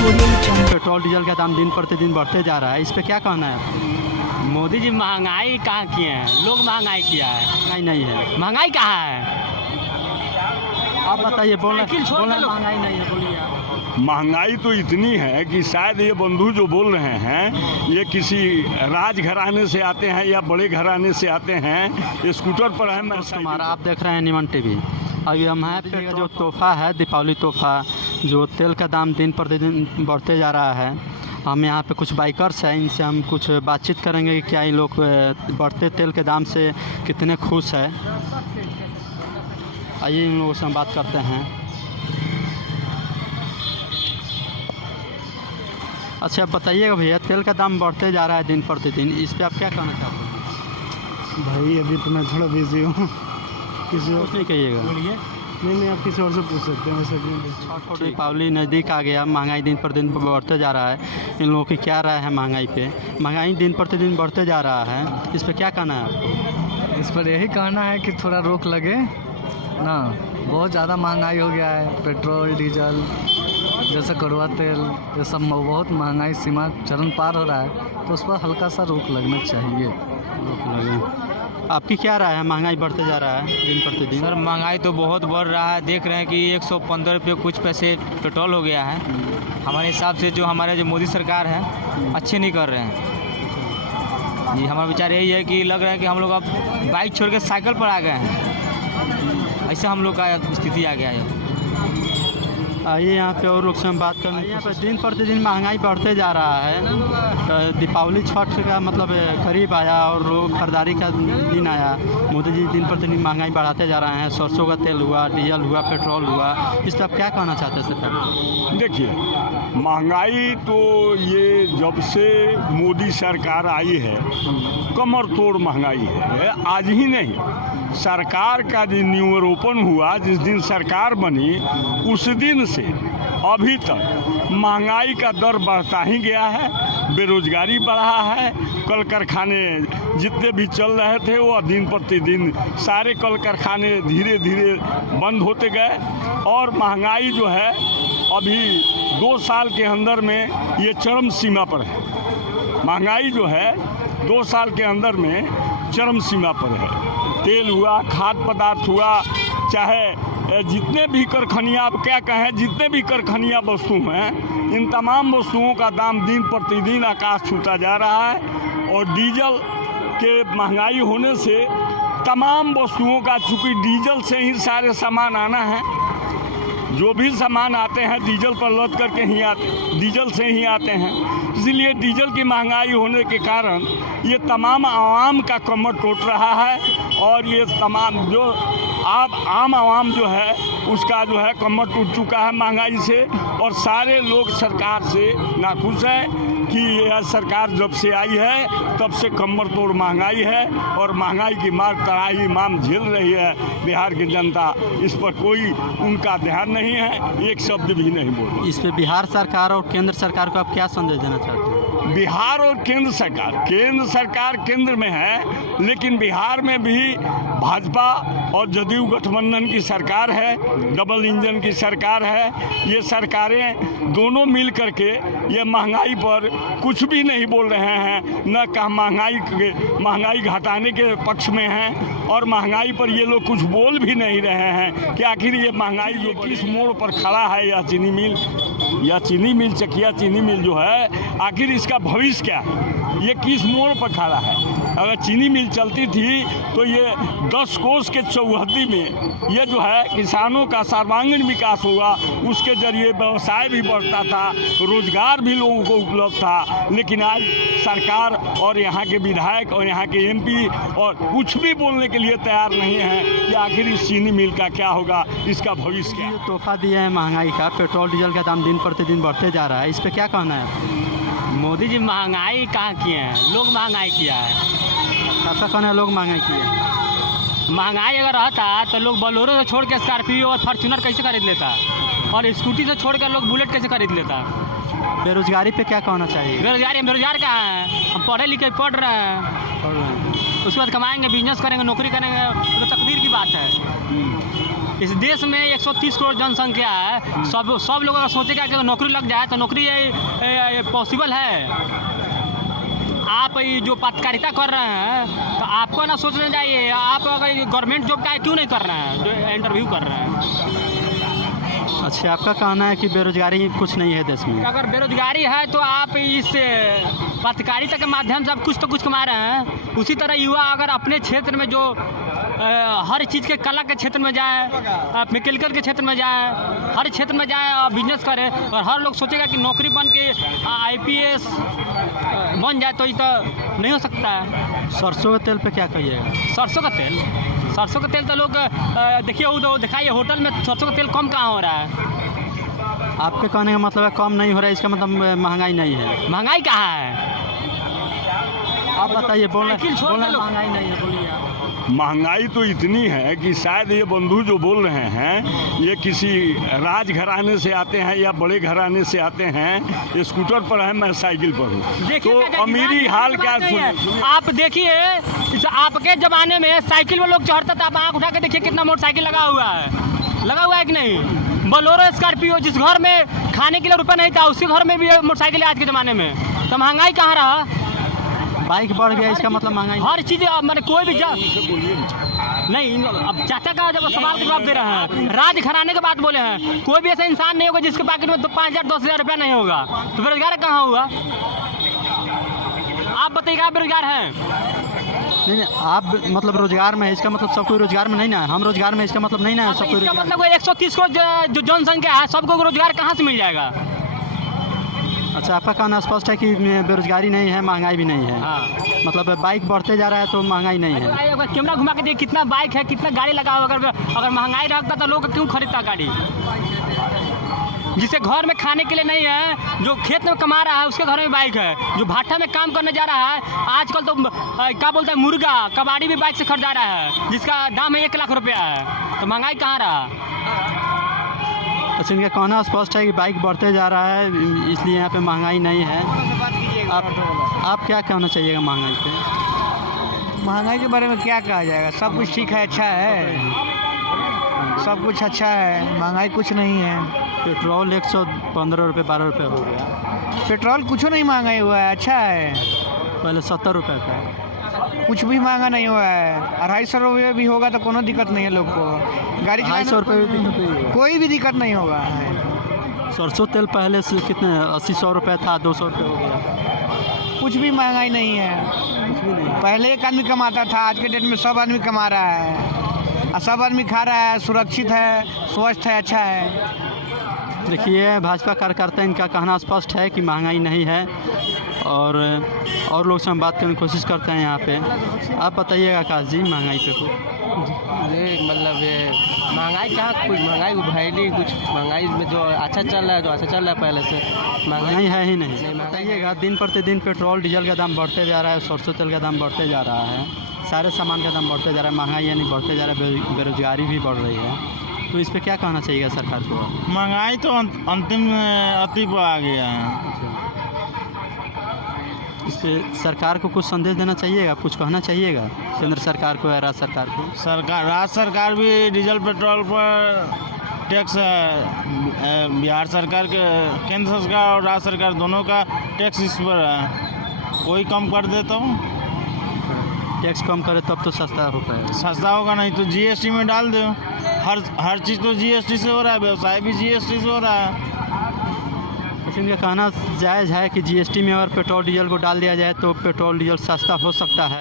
Petrol diesel का दाम दिन प्रतिदिन बढ़ते जा रहा है, इस पे क्या कहना है? मोदी जी महंगाई कहाँ किए हैं? लोग महंगाई किया है। महंगाई नहीं है। महंगाई कहाँ है? आप बताइए। बोलना महंगाई नहीं है, बोलिए आप। महंगाई तो इतनी है कि शायद ये बंधु जो बोल रहे हैं ये किसी राजघराने से आते हैं या बड़े घराने से आते हैं, स्कूटर पर है। मैं हमारा आप देख रहे हैं निमन टीवी। अभी हम हैं जो तोहफा है, दीपावली तोहफा, जो तेल का दाम दिन प्रतिदिन बढ़ते जा रहा है। हम यहाँ पे कुछ बाइकर्स हैं, इनसे हम कुछ बातचीत करेंगे कि क्या ये लोग बढ़ते तेल के दाम से कितने खुश है। आइए इन लोगों से हम बात करते हैं। अच्छा बताइएगा भैया, तेल का दाम बढ़ते जा रहा है दिन प्रतिदिन, इस पर आप क्या कहना चाहते हैं? भाई अभी तो मैं थोड़ा बिजी हूँ, किसी और कुछ नहीं कहिएगा। बोलिए। नहीं आप किसी और से पूछ सकते हैं, वैसे छठ दीपावली नज़दीक आ गया, महंगाई दिन पर दिन बढ़ते जा रहा है। इन लोगों की क्या राय है महंगाई पे? महंगाई दिन प्रतिदिन बढ़ते जा रहा है, इस पर क्या कहना है आपको? इस पर यही कहना है कि थोड़ा रोक लगे ना। बहुत ज़्यादा महंगाई हो गया है, पेट्रोल डीजल जैसे कड़वा तेल, ये सब बहुत महंगाई सीमा चरण पार हो रहा है, तो उस पर हल्का सा रोक लगना चाहिए। रोक लगे। आपकी क्या राय है? महंगाई बढ़ते जा रहा है दिन प्रतिदिन। सर महंगाई तो बहुत बढ़ रहा है। देख रहे हैं कि 115 रुपये कुछ पैसे पेट्रोल हो गया है। हमारे हिसाब से जो हमारे मोदी सरकार है अच्छे नहीं कर रहे हैं जी। हमारा विचार यही है कि लग रहा है कि हम लोग अब बाइक छोड़ के साइकिल पर आ गए हैं, ऐसा हम लोग का स्थिति आ गया है। आइए यहाँ पे और लोग से हम बात करें। यहाँ पे दिन प्रतिदिन महंगाई बढ़ते जा रहा है। तो दीपावली छठ का मतलब करीब आया और लोग खरीदारी का दिन आया। मोदी जी दिन प्रतिदिन महंगाई बढ़ाते जा रहे हैं। सरसों का तेल हुआ, डीजल हुआ, पेट्रोल हुआ, इस पर आप क्या कहना चाहते हैं सरकार? देखिए, महंगाई तो ये जब से मोदी सरकार आई है कमर तोड़ महंगाई है। आज ही नहीं, सरकार का जो न्यू ओपन हुआ, जिस दिन सरकार बनी उस दिन से अभी तक महंगाई का दर बढ़ता ही गया है। बेरोजगारी बढ़ा है। कल कारखाने जितने भी चल रहे थे वो दिन प्रतिदिन सारे कल कारखाने धीरे धीरे बंद होते गए और महंगाई जो है अभी 2 साल के अंदर में ये चरम सीमा पर है। महंगाई जो है 2 साल के अंदर में चरम सीमा पर है। तेल हुआ, खाद्य पदार्थ हुआ, चाहे जितने भी कारखानियाँ, आप क्या कहें, जितने भी कारखानियाँ वस्तु हैं, इन तमाम वस्तुओं का दाम दिन प्रतिदिन आकाश छूता जा रहा है। और डीजल के महंगाई होने से तमाम वस्तुओं का, चूँकि डीजल से ही सारे सामान आना है, जो भी सामान आते हैं डीजल पर लद करके ही डीजल से ही आते हैं। इसलिए डीजल की महंगाई होने के कारण ये तमाम आवाम का कमर टूट रहा है और ये तमाम जो आम आवाम जो है उसका जो है कमर टूट चुका है महंगाई से। और सारे लोग सरकार से नाखुश हैं कि यह सरकार जब से आई है तब से कमर तोड़ महंगाई है और महंगाई की मार कड़ाई माम झेल रही है बिहार की जनता। इस पर कोई उनका ध्यान नहीं है, एक शब्द भी नहीं बोल। इस पे बिहार सरकार और केंद्र सरकार को आप क्या संदेश देना चाहते हैं? बिहार और केंद्र सरकार केंद्र में है, लेकिन बिहार में भी भाजपा और जदयू गठबंधन की सरकार है, डबल इंजन की सरकार है। ये सरकारें दोनों मिल करके ये महंगाई पर कुछ भी नहीं बोल रहे हैं, न कहा महंगाई घटाने के पक्ष में हैं और महंगाई पर ये लोग कुछ बोल भी नहीं रहे हैं कि आखिर ये महंगाई जो किस मोड़ पर खड़ा है। यह चीनी मिल चकिया चीनी मिल जो है, आखिर इसका भविष्य क्या है, ये किस मोड़ पर खड़ा है। अगर चीनी मिल चलती थी तो ये 10 कोस के चौहद्दी में ये जो है किसानों का सर्वांगीण विकास होगा, उसके जरिए व्यवसाय भी बढ़ता था, रोजगार भी लोगों को उपलब्ध था। लेकिन आज सरकार और यहाँ के विधायक और यहाँ के MP और कुछ भी बोलने के लिए तैयार नहीं है कि आखिर इस चीनी मिल का क्या होगा, इसका भविष्य क्या। तोहफा दिया है महंगाई का, पेट्रोल डीजल का दाम दिन प्रतिदिन बढ़ते जा रहा है, इस पर क्या कहना है? मोदी जी महंगाई कहाँ किए हैं? लोग महंगाई किया है। ऐसा कहना है लोग महंगाई किए हैं। महंगाई अगर रहता तो लोग बोलेरो से छोड़ के स्कॉर्पियो और फॉर्च्यूनर कैसे खरीद लेता, और स्कूटी से छोड़ कर लोग बुलेट कैसे खरीद लेता। बेरोजगारी पे क्या कहना चाहिए? बेरोजगारी, हम बेरोजगार कहाँ हैं? हम पढ़े लिखे पढ़ रहे हैं, उसके बाद कमाएंगे, बिजनेस करेंगे, नौकरी करेंगे, तो तकदीर की बात है। इस देश में 130 करोड़ जनसंख्या है, सब लोग अगर सोचेगा कि नौकरी लग जाए तो नौकरी पॉसिबल है। आप ये जो पत्रकारिता कर रहे हैं तो आपको ना सोचना चाहिए, आप अगर गवर्नमेंट जॉब का क्यों नहीं कर रहे हैं जो इंटरव्यू कर रहे हैं। अच्छा, आपका कहना है कि बेरोजगारी कुछ नहीं है देश में? अगर बेरोजगारी है तो आप इस पत्रकारिता के माध्यम से आप कुछ तो कुछ कमा रहे हैं। उसी तरह युवा अगर अपने क्षेत्र में जो हर चीज़ के कला के क्षेत्र में जाए, मैकेनिकल के क्षेत्र में जाए, हर क्षेत्र में जाए और बिजनेस करे, और हर लोग सोचेगा कि नौकरी बन के IPS बन जाए तो ये तो नहीं हो सकता है। सरसों के तेल पे क्या कहिएगा? सरसों का तेल तो लोग देखिए वो दिखाइए होटल में सरसों का तेल कम कहाँ हो रहा है। आपके कहने का मतलब है कम नहीं हो रहा है, इसका मतलब महंगाई नहीं है? महंगाई कहाँ है? आप बताइए। महंगाई नहीं है, बोलिए। महंगाई तो इतनी है कि शायद ये बंधु जो बोल रहे हैं ये किसी राजघराने से आते हैं या बड़े घराने से आते हैं। स्कूटर पर है, मैं साइकिल पर हूँ, तो अमीरी हाल क्या सुनिए। आप देखिए आपके ज़माने में साइकिल में लोग चढ़ता था, आप आँख उठा के देखिए कितना मोटरसाइकिल लगा हुआ है कि नहीं। बोलेरो, स्कॉर्पियो, जिस घर में खाने के लिए रुपये नहीं था उसके घर में भी मोटरसाइकिल है आज के ज़माने में। तो महंगाई कहाँ रहा? बाइक बढ़ गया, इसका मतलब महंगाई? हर चीज़ मैंने कोई भी नहीं। अब चाचा का जब सवाल का जवाब दे रहे हैं, राज घराने की बात बोले हैं, कोई भी ऐसा इंसान नहीं होगा जिसके पॉकेट में 5,000 10,000 रुपया नहीं होगा। तो बेरोजगार कहाँ हुआ? आप बताइएगा, आप बेरोजगार हैं? नहीं, आप मतलब रोजगार में है, इसका मतलब सब कोई रोजगार में नहीं ना है। हम रोजगार में, इसका मतलब नहीं ना है सब कोई। इसका मतलब 130 करोड़ जो जनसंख्या है, सबको रोजगार कहाँ से मिल जाएगा? अच्छा, आपका कहना स्पष्ट है कि बेरोजगारी नहीं है, महंगाई भी नहीं है। हाँ। मतलब बाइक बढ़ते जा रहा है तो महंगाई नहीं है। कैमरा घुमा के देखिए कितना बाइक है, कितना गाड़ी लगा हुआ। अगर महंगाई रखता तो लोग क्यों खरीदता गाड़ी? जिसे घर में खाने के लिए नहीं है, जो खेत में कमा रहा है उसके घर में बाइक है। जो भाटा में काम करने जा रहा है, आजकल तो क्या बोलते हैं, मुर्गा कबाड़ी भी बाइक से खरीदा रहा है, जिसका दाम है 1 लाख रुपया है। तो महंगाई कहाँ रहा? अच्छा, इनका कहना स्पष्ट है कि बाइक बढ़ते जा रहा है, इसलिए यहाँ पे महंगाई नहीं है। आप क्या कहना चाहिएगा महंगाई पे? महंगाई के बारे में क्या कहा जाएगा? सब कुछ ठीक है, अच्छा है, सब कुछ अच्छा है, महंगाई कुछ नहीं है। पेट्रोल 115 रुपये 12 रुपये हो गया। पेट्रोल कुछ नहीं महंगाई हुआ है, अच्छा है। पहले 70 रुपये का, कुछ भी महंगा नहीं हुआ है। 250 रुपये भी होगा तो कोनो दिक्कत नहीं है लोग को। गाड़ी 250 रुपये भी दिक्कत नहीं है, कोई भी दिक्कत नहीं होगा। सरसों तेल पहले से कितने 80-100 रुपये था, 200 रुपये हो गया। कुछ भी महंगाई नहीं है। पहले एक आदमी कमाता था, आज के डेट में सब आदमी कमा रहा है और सब आदमी खा रहा है, सुरक्षित है, स्वस्थ है, अच्छा है। देखिए, भाजपा कार्यकर्ता इनका कहना स्पष्ट है कि महंगाई नहीं है, और लोग से हम बात करने की कोशिश करते हैं यहाँ पे। आप बताइएगा आकाश जी, महंगाई पे कुछ? ये मतलब ये महंगाई कहाँ, कुछ महंगाई उभारी नहीं, कुछ महंगाई में जो अच्छा चल रहा है, जो अच्छा चल रहा है पहले से, महंगाई है ही नहीं। बताइएगा, दिन प्रतिदिन पेट्रोल डीजल का दाम बढ़ते जा रहा है, सरसों तेल का दाम बढ़ते जा रहा है, सारे सामान का दाम बढ़ते जा रहा है, महंगाई यानी बढ़ते जा रहा है, बेरोजगारी भी बढ़ रही है। तो इस पर क्या कहना चाहिएगा सरकार को? महंगाई तो अंतिम अति पर आ गया है। इस पर सरकार को कुछ संदेश देना चाहिएगा, कुछ कहना चाहिएगा केंद्र सरकार को या राज्य सरकार को? राज्य सरकार भी डीजल पेट्रोल पर टैक्स, बिहार सरकार के, केंद्र सरकार और राज्य सरकार दोनों का टैक्स इस पर है। कोई कम कर दे तो टैक्स कम करे तब तो सस्ता हो पाएगा। सस्ता होगा, नहीं तो GST में डाल दो। हर चीज़ तो GST से हो रहा है, व्यवसाय भी GST से हो रहा है। लेकिन इनका कहना जायज़ है कि GST में अगर पेट्रोल डीजल को डाल दिया जाए तो पेट्रोल डीजल सस्ता हो सकता है।